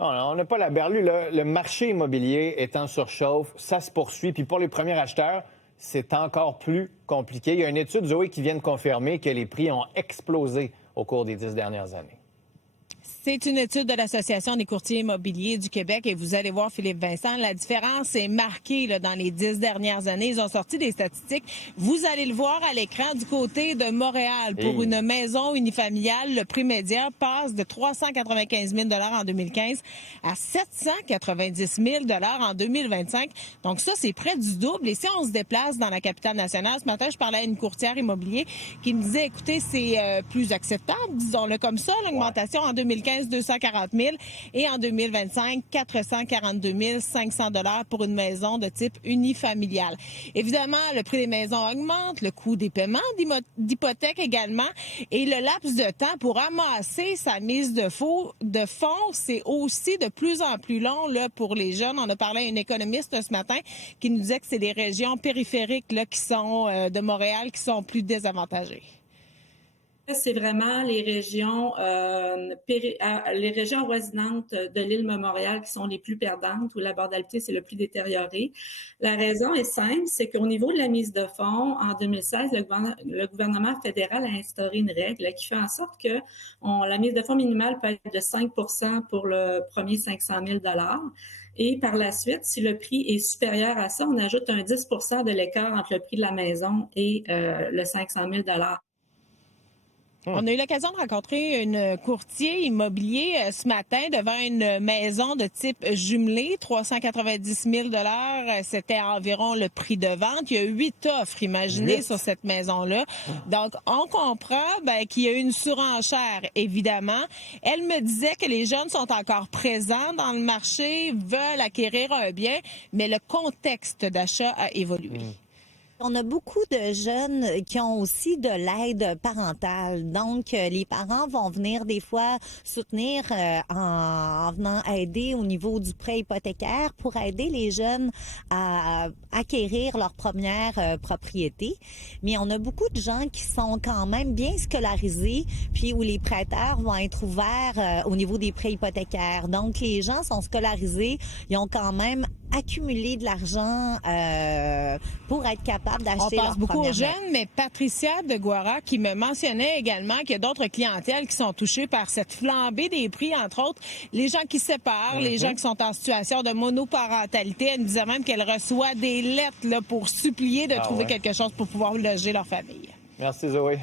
On n'a pas la berlue. Le marché immobilier est en surchauffe, ça se poursuit. Puis pour les premiers acheteurs, c'est encore plus compliqué. Il y a une étude, Zoé, qui vient de confirmer que les prix ont explosé au cours des 10 dernières années. C'est une étude de l'Association des courtiers immobiliers du Québec et vous allez voir, Philippe Vincent, la différence est marquée là, dans les 10 dernières années. Ils ont sorti des statistiques. Vous allez le voir à l'écran du côté de Montréal. Pour une maison unifamiliale, le prix médian passe de 395 000 en 2015 à 790 000 en 2025. Donc ça, c'est près du double. Et si on se déplace dans la capitale nationale, ce matin, je parlais à une courtière immobilier qui me disait, écoutez, c'est plus acceptable, disons-le comme ça, l'augmentation en 2015, 240 000 et en 2025, 442 500 $ pour une maison de type unifamilial. Évidemment, le prix des maisons augmente, le coût des paiements d'hypothèque également et le laps de temps pour amasser sa mise de fonds, c'est aussi de plus en plus long là, pour les jeunes. On a parlé à une économiste ce matin qui nous disait que c'est les régions périphériques là, qui sont de Montréal qui sont plus désavantagées. C'est vraiment les régions avoisinantes de l'île Montréal qui sont les plus perdantes, où l'abordabilité c'est le plus détérioré. La raison est simple, c'est qu'au niveau de la mise de fonds, en 2016, le gouvernement fédéral a instauré une règle qui fait en sorte que la mise de fonds minimale peut être de 5 % pour le premier 500 000 $. Et par la suite, si le prix est supérieur à ça, on ajoute un 10 % de l'écart entre le prix de la maison et le 500 000 $. On a eu l'occasion de rencontrer une courtier immobilier ce matin devant une maison de type jumelé, 390 000 $. C'était environ le prix de vente. Il y a 8 offres, imaginez, sur cette maison-là. Donc, on comprend qu'il y a eu une surenchère, évidemment. Elle me disait que les jeunes sont encore présents dans le marché, veulent acquérir un bien, mais le contexte d'achat a évolué. On a beaucoup de jeunes qui ont aussi de l'aide parentale. Donc, les parents vont venir des fois soutenir en venant aider au niveau du prêt hypothécaire pour aider les jeunes à acquérir leur première propriété. Mais on a beaucoup de gens qui sont quand même bien scolarisés, puis où les prêteurs vont être ouverts au niveau des prêts hypothécaires. Donc, les gens sont scolarisés, ils ont quand même accumulé de l'argent pour être capables d'acheter leur première maison. On pense beaucoup aux jeunes, mais Patricia de Guara qui me mentionnait également qu'il y a d'autres clientèles qui sont touchées par cette flambée des prix, entre autres les gens qui se séparent, les gens qui sont en situation de monoparentalité. Elle nous disait même qu'elle reçoit des lettres là, pour supplier de trouver quelque chose pour pouvoir loger leur famille. Merci Zoé.